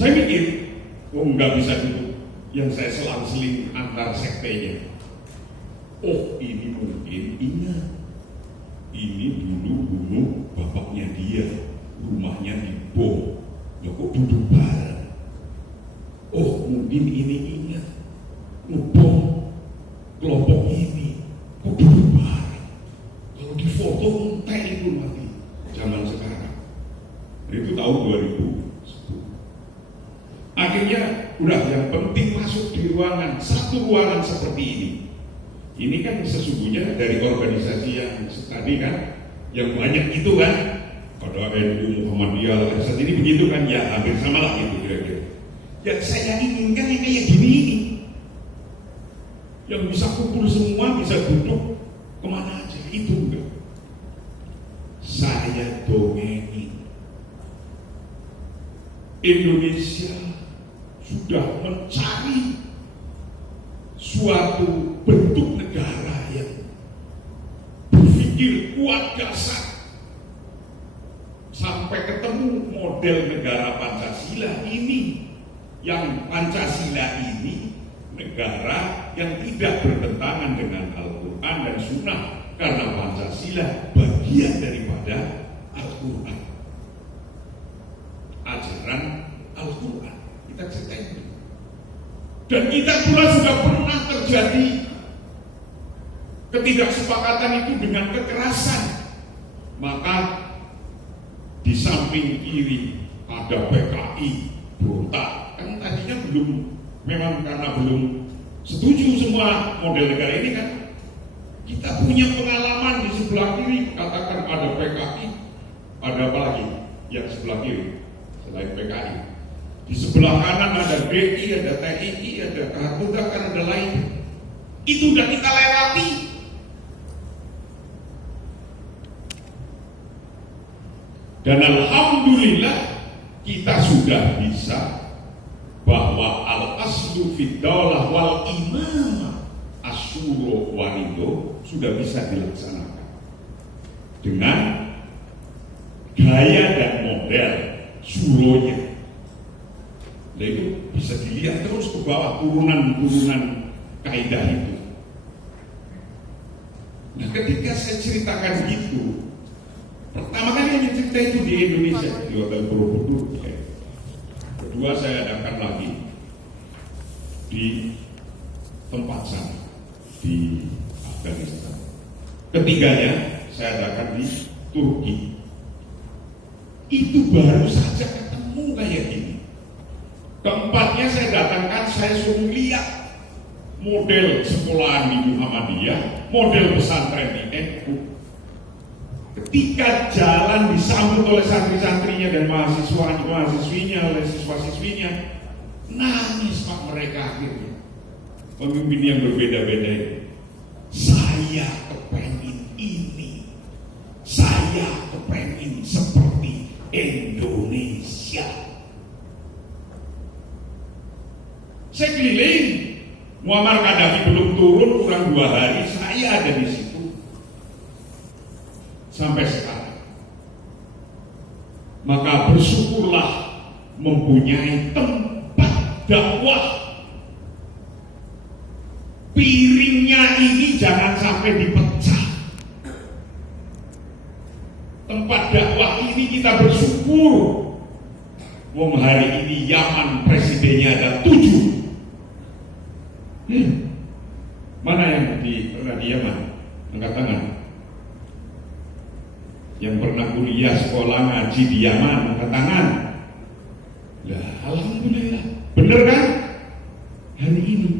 Saya mikir, nggak bisa duduk yang saya selang-seling antar sektenya. Oh, ini mungkin ingat, ini dulu bunuh bapaknya dia, rumahnya dibom, ya kok duduk bareng. Oh, mungkin ini ingat, ngebom kelompok ini, kok duduk bareng. Kalau di foto entek itu mati zaman sekarang. Itu tahun 2010. Akhirnya udah, yang penting masuk di ruangan, satu ruangan seperti ini. Ini kan sesungguhnya dari organisasi yang tadi kan, yang banyak itu kan, pada NU Muhammadiyah saat ini begitu kan, ya hampir sama lah gitu kira-kira. Yang saya inginkan yang kayak gini ini, yang bisa kumpul semua, bisa duduk kemana aja, itu enggak. Saya dongengin Indonesia sudah mencari suatu bentuk negara yang berpikir kuat dasar sampai ketemu model negara Pancasila ini, yang Pancasila ini negara yang tidak bertentangan dengan Al-Quran dan Sunnah, karena Pancasila bagian daripada Al-Quran, ajaran Al-Quran. Kita ceritain. Dan kita pula sudah pernah terjadi ketidaksepakatan itu dengan kekerasan. Maka di samping kiri ada PKI berontak. Kan tadinya belum, memang karena belum setuju semua model negara ini kan. Kita punya pengalaman di sebelah kiri, katakan ada PKI, ada apa lagi yang sebelah kiri selain PKI? Di sebelah kanan ada BI, ada TII, ada Kartuda, kan ada lain. Itu udah kita lewati. Dan alhamdulillah kita sudah bisa bahwa al-aslu fid daulah wal imamah asyuro warido sudah bisa dilaksanakan dengan gaya dan model suronya. Nah, itu bisa dilihat terus ke bawah turunan-turunan kaidah itu. Nah, ketika saya ceritakan itu, pertama kali yang cerita itu di Indonesia, di Hotel Borobudur. Kedua, saya adakan lagi di tempat sana, di Afghanistan. Ketiganya, saya adakan di Turki. Itu baru saja ketemu kayak gini. Keempatnya saya datangkan, saya suruh lihat model sekolahan di Muhammadiyah, model pesantren di NU. Ketika jalan disambut oleh santri-santrinya dan mahasiswinya, oleh siswa-siswinya, nangis Pak mereka akhirnya. Pemimpin yang berbeda-beda itu. Saya kepengen ini, saya kepengen seperti Indonesia. Saya keliling, Muammar Gaddafi belum turun, kurang 2 hari, saya ada di situ sampai sekarang. Maka bersyukurlah mempunyai tempat dakwah. Piringnya ini jangan sampai dipecah. Tempat dakwah ini kita bersyukur. Wong hari ini Yaman presidennya ada 7. Mana yang pernah di Yaman? Angkat tangan. Yang pernah kuliah sekolah ngaji di Yaman, angkat tangan. Lah, alhamdulillah. Bener kan? Hari ini.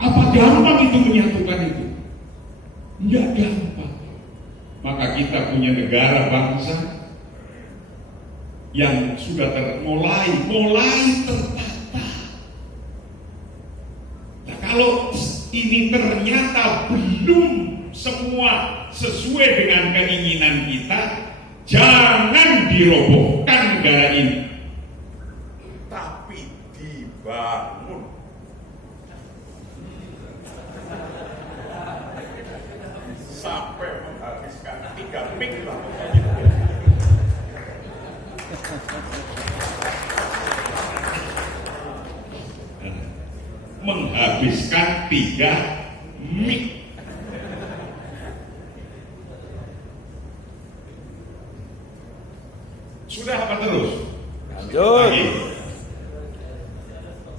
Apa gampang itu menyatukan itu? Enggak gampang. Maka kita punya negara bangsa yang sudah mulai tertata. Nah, kalau ini ternyata belum semua sesuai dengan keinginan kita, jangan dirobohkan negara ini, tapi dibangun. Sampai menghabiskan 3 minggu lah. Menghabiskan 3 mik. Sudah apa terus? Lanjut. Lagi.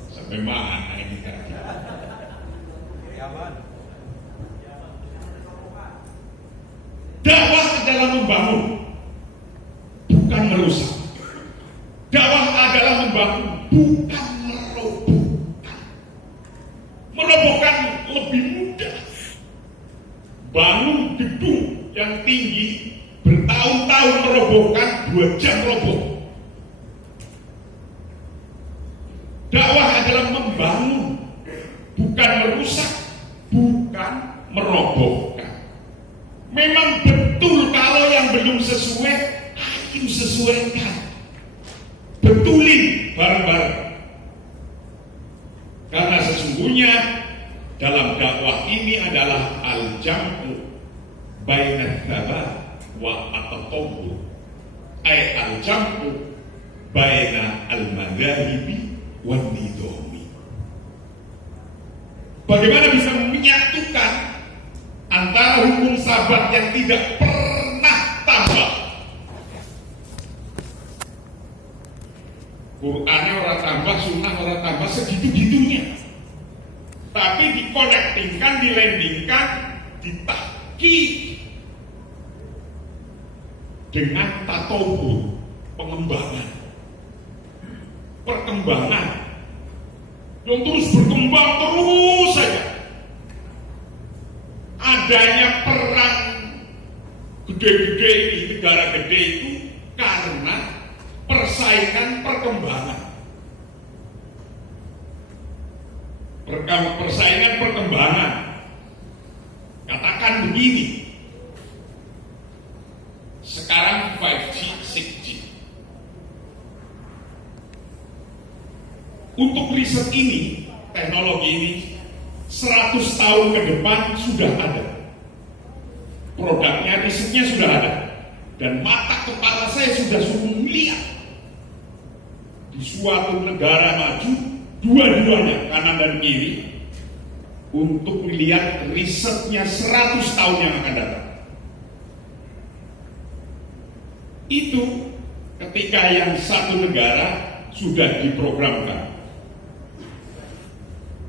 Sampai mana ini kaki? Dakwah adalah membangun, bukan merusak. Dakwah adalah membangun, bukan merobohkan. Merobohkan lebih mudah. Bangun gedung yang tinggi bertahun-tahun merobohkan, 2 jam roboh. Dakwah adalah membangun, bukan merusak, bukan merobohkan. Memang betul kalau yang belum sesuai, ayo sesuaikan. Betulin bareng-bareng. Karena sesungguhnya dalam dakwah ini adalah al-jam'u baina tsabat wa at-tatawwur. Ay al-jam'u baina al-madhahibi wan nidhami. Bagaimana bisa menyatukan antara hukum sabat yang tidak pernah tambah? Qur'annya orang tambah, sunnah orang tambah, segitu-gitunya. Tapi dikonektingkan, dilendingkan, ditahqiq dengan tatawur, pengembangan, perkembangan yang terus berkembang terus saja. Adanya perang gede-gede di negara gede itu karena persaingan perkembangan. Persaingan perkembangan. Katakan begini, sekarang 5G, 6G. Untuk riset ini, teknologi ini 100 tahun ke depan sudah ada. Produknya, risetnya sudah ada. Dan mata kepala saya sudah sungguh melihat di suatu negara maju, dua-duanya kanan dan kiri, untuk melihat risetnya 100 tahun yang akan datang. Itu ketika yang satu negara sudah diprogramkan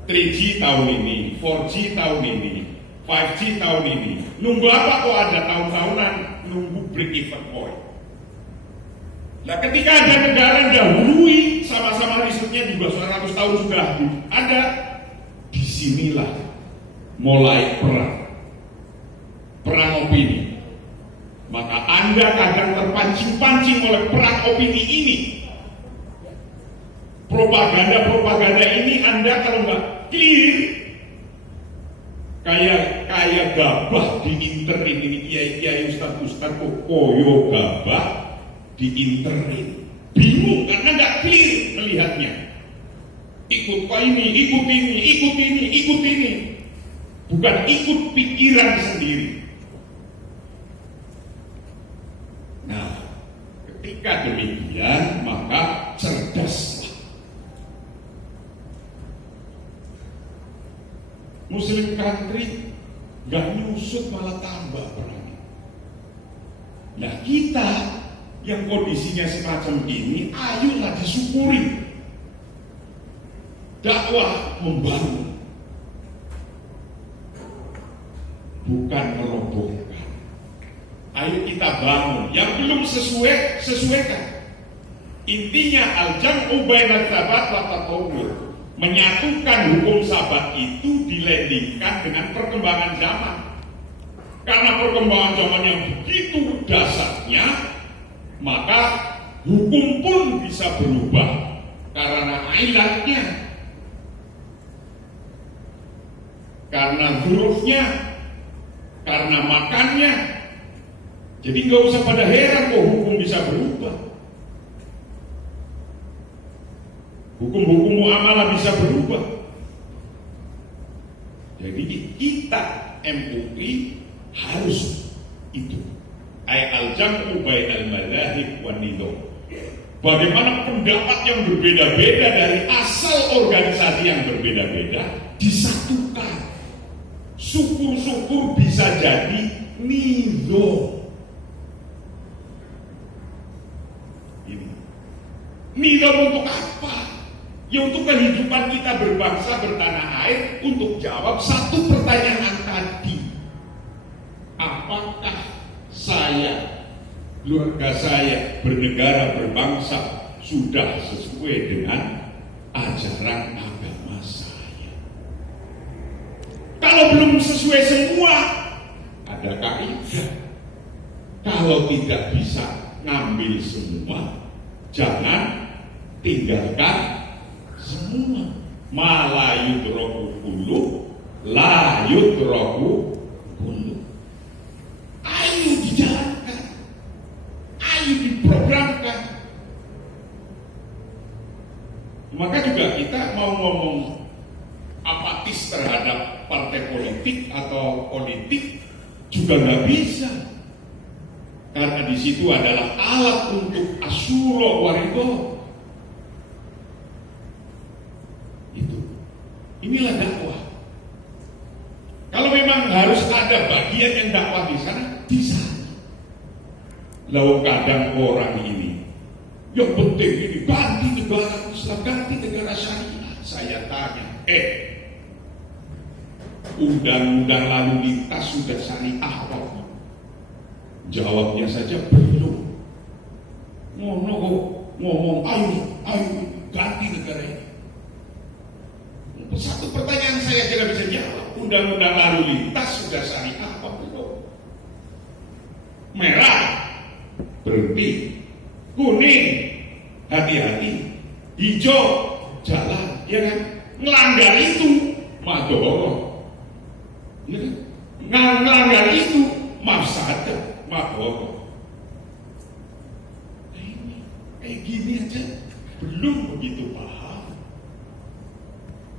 3G tahun ini, 4G tahun ini, 5G tahun ini. Nunggu apa kok ada tahun-tahunan? Nunggu break even point. Nah, ketika ada negara yang dahului sama-sama risetnya juga 100 tahun sudah ada, disinilah mulai perang opini. Maka Anda kadang terpancing-pancing oleh perang opini ini. Propaganda ini Anda kalau nggak clear, kayak gabah di internet ini, kiai ustaz kok koyo gabah di internet, bingung karena nggak clear melihatnya. Ikut ini, bukan ikut pikiran sendiri. Nah, ketika demikian maka cerdaslah. Muslim country gak nyusut malah tambah perang. Nah, kita yang kondisinya semacam ini, ayolah disyukuri. Dakwah membangun, bukan merobohkan. Ayo kita bangun. Yang belum sesuai, sesuaikan. Intinya al-jam'u baina tsabat wa tatawwur. Menyatukan hukum sabat itu dilendingkan dengan perkembangan zaman. Karena perkembangan zaman yang begitu dasarnya, maka hukum pun bisa berubah karena ilatnya, karena hurufnya, karena makannya. Jadi nggak usah pada heran kok hukum bisa berubah. Hukum-hukum muamalah bisa berubah. Jadi kita MUI harus itu. Al-jam'u bainal madzahib wan nidham. bagaimana pendapat yang berbeda-beda dari asal organisasi yang berbeda-beda disatukan. Syukur-syukur bisa jadi Nilo. Ini Nilo untuk apa? Ya untuk kehidupan kita berbangsa bertanah air, untuk jawab satu pertanyaan tadi. Apakah saya, keluarga saya, bernegara, berbangsa sudah sesuai dengan ajaran agama saya? Kalau belum sesuai semua, ada kaidah. Kalau tidak bisa ngambil semua, jangan tinggalkan semua. Ma yudraku kullu, la yudraku kullu. Ayo dijalankan, ayo diprogramkan. Maka juga kita mau ngomong apatis terhadap partai politik atau politik juga nggak bisa, karena di situ adalah alat untuk asyura warido. Inilah dakwah. Kalau memang harus ada bagian yang dakwah di sana, di sana. Lalu kadang orang ini, yang penting ini ganti negara Islam, ganti negara syariah. Saya tanya, undang-undang lalu lintas sudah syariah apa? Jawabnya saja belum. Ngomong, ayo ganti negara ini. Satu pertanyaan saya tidak bisa jawab. Undang-undang lalu lintas sudah syariah apa belum? Merah, berhenti. Kuning, hati-hati. Hijau, jalan. Ya kan? Ngelanggar itu madoro. Ya kan? Ngelanggar itu mafsadah, madoro. Ini kayak gini aja belum begitu paham.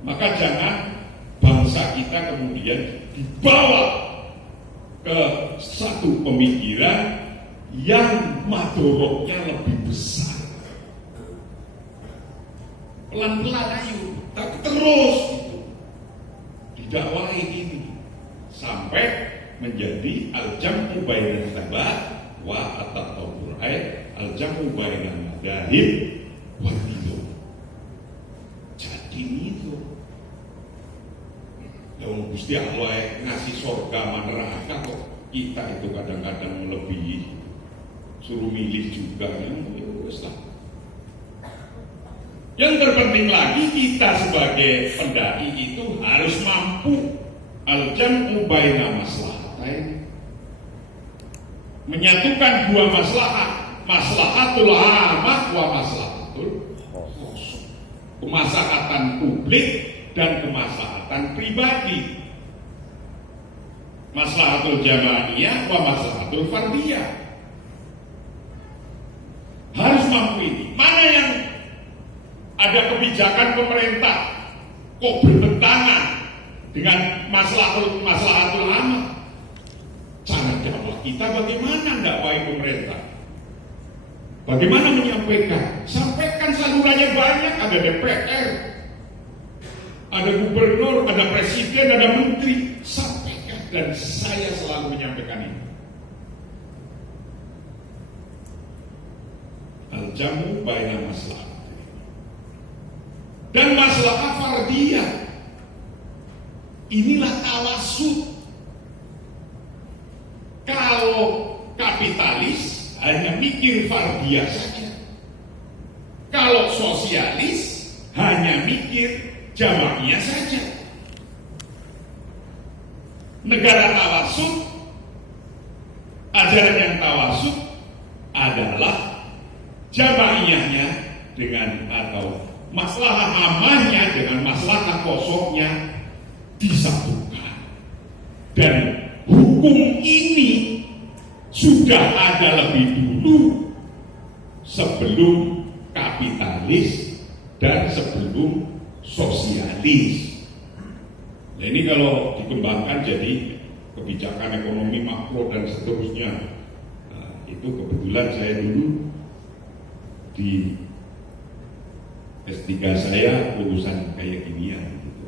Maka jangan bangsa kita kemudian dibawa ke satu pemikiran yang madorotnya lebih besar. Pelan-pelan ayo, tapi terus gitu. Didakwahi ini sampai menjadi al-jam'u bainan tabat wa at-tatawwur, al-jam'u bainan madahib wa tidul. Jadi itu yang Gusti Allah ngasih surga neraka kok kita itu kadang-kadang melebihi, suruh milih juga yang lah. Yang terpenting lagi kita sebagai pendai itu harus mampu al-jam'u baina maslahatain, menyatukan dua maslahat, maslahatul amah wa maslahatul khusus, kemaslahatan publik dan kemaslahatan pribadi, maslahatul jamaiyah wa maslahatul fardiyah. Harus mampu ini. Mana yang ada kebijakan pemerintah kok bertentangan dengan maslahatul amah, cara dakwah kita bagaimana dakwahi pemerintah? Bagaimana menyampaikan? Sampaikan salurannya banyak, ada DPR, ada gubernur, ada presiden, ada menteri, sampaikan. Dan saya selalu menyampaikan ini. Al-jamu baina maslahat. Dan maslahat fardiyah. Inilah tawasud. Kalau kapitalis hanya mikir fardiyah saja. Kalau sosialis hanya mikir jamaahnya saja. Negara tawasud, ajaran yang tawasud adalah jamaahnya dengan atau masalah amahnya dengan masalah kosongnya disatukan. Dan hukum ini sudah ada lebih dulu sebelum kapitalis dan sebelum sosialis. Nah ini kalau dikembangkan jadi kebijakan ekonomi makro dan seterusnya. Nah, itu kebetulan saya dulu di S3 saya urusan kayak ginian gitu.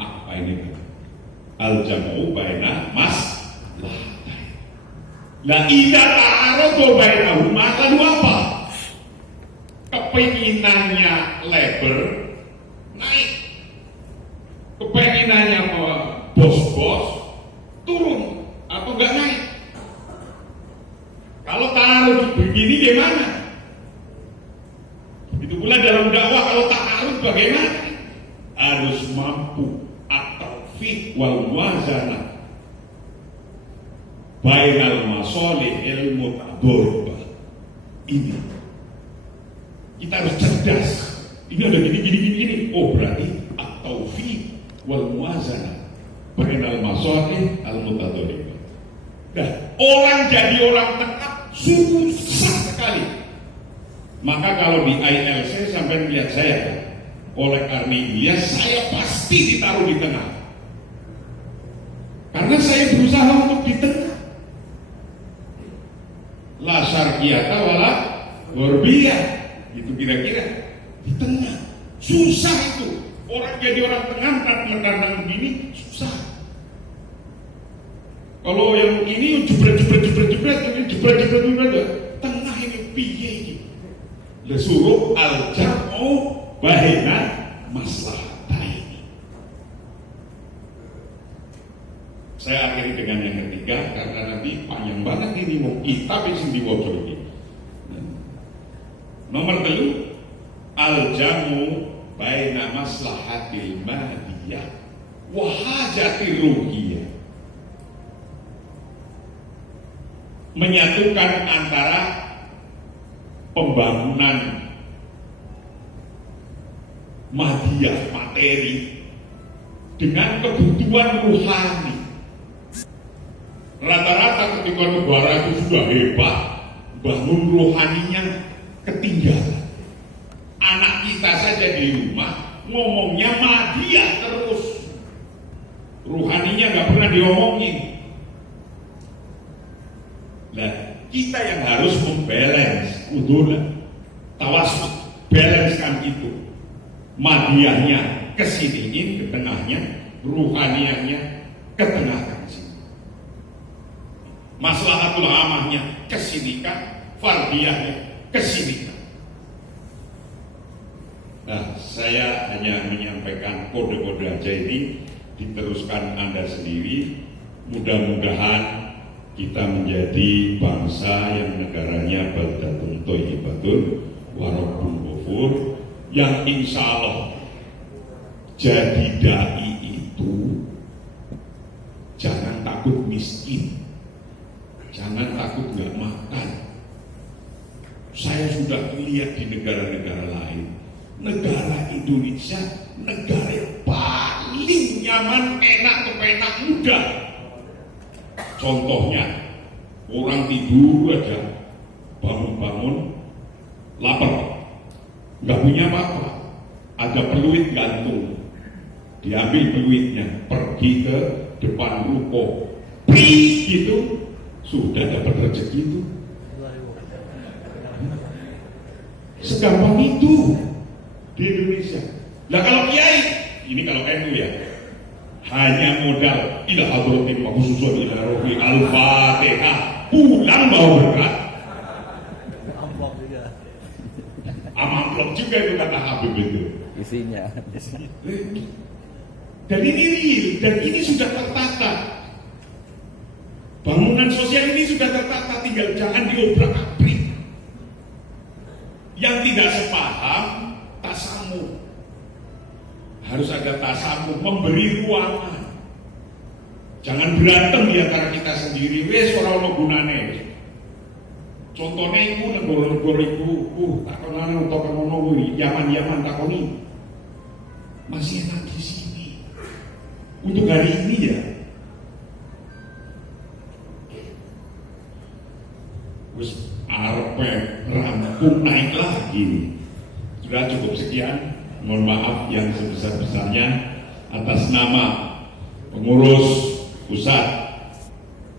Apa ini Pak? Al-jam'u baina maslahatain. La idza ta'aradu bainahuma lalu apa? Kepinginannya lebar naik, kepinginannya bos-bos turun atau enggak naik. Kalau ta'arud begini gimana? Itu pula dalam dakwah, kalau ta'arud bagaimana? Harus mampu at-tawfiq wal muwazanah bainal masalihil mutadoribah. Ini kita harus cerdas. Ini ada gini. Oh berarti at-tawfiq wal muwazanah bainal masalih al mutadoribah. Nah, orang jadi orang tengah susah sekali. Maka kalau di ILC sampai lihat saya, oleh karena dia saya pasti ditaruh di tengah. Karena saya berusaha untuk di tengah. La syarqiyata wala gharbiyah. Itu kira-kira di tengah. Susah itu. Orang jadi orang tengah kadang-kadang begini susah. Kalau yang ini jebret, ini jebret, tengah ini piye iki. Lah suruh al-jam'u baina maslahatain. Saya akhiri dengan yang ketiga karena nanti panjang banget ini mau kitab sing diwaca iki. Nomor 3, al-jam'u baina maslahatil madiyah wa hajatir ruhiyah. Menyatukan antara pembangunan madiyah materi dengan kebutuhan rohani. Rata-rata ketika negara itu sudah hebat, bangun rohaninya ketinggalan. Anak kita saja di rumah ngomongnya madiyah terus, rohaninya nggak pernah diomongin. Nah, kita yang harus membalance udun tawasul, balancekan itu. Madiyahnya kesiniin ke tengahnya, ruhaniyahnya ke tengahkan sini. Maslahatul amahnya kesinikan, fardiyahnya kesinikan. Nah, saya hanya menyampaikan kode-kode aja ini, diteruskan Anda sendiri. Mudah-mudahan kita menjadi bangsa yang negaranya baldatun thayyibatun wa rabbun ghafur, yang insya Allah jadi dai itu jangan takut miskin, jangan takut nggak makan. Saya sudah lihat di negara-negara lain, negara Indonesia negara yang paling nyaman, enak, kepenak, mudah. Contohnya, orang tidur aja, bangun-bangun, lapar, nggak punya apa-apa, ada peluit gantung, diambil peluitnya, pergi ke depan ruko, gitu, sudah dapat rezeki itu. Segampang itu di Indonesia. Lah kalau kiai, ini kalau NU ya, hanya modal ila hadratin makhususun ila rohi al-fatihah, pulang bawa berkat, amplop juga itu kata Habib itu isinya. Dan ini real, dan ini sudah tertata. Bangunan sosial ini sudah tertata, tinggal jangan diobrak-abrik. Yang tidak sepaham, tasamu. Harus ada tasamu, memberi ruangan. Jangan berantem di antara kita sendiri. Wes ora ono gunane. Contohnya iku negara-negara iku, takonane untuk ngono kuwi, Yaman takoni. Masih enak di sini. Untuk hari ini ya. Wes arepe rampung naik lagi. Sudah cukup sekian. Mohon maaf yang sebesar-besarnya atas nama pengurus pusat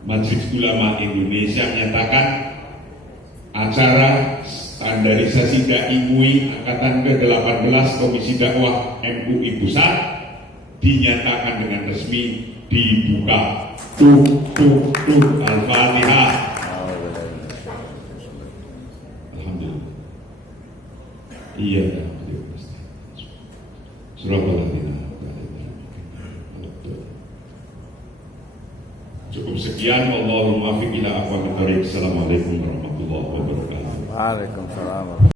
Majelis Ulama Indonesia menyatakan acara standarisasi DAI MUI Angkatan ke-18 Komisi Dakwah MUI Pusat dinyatakan dengan resmi dibuka. Al-Fatihah. Alhamdulillah. Iya, surah Al-Fatihah. Cukup sekian. Allahumma fiqh ila aqwamit thoriq. Assalamualaikum warahmatullahi wabarakatuh. Waalaikumsalam.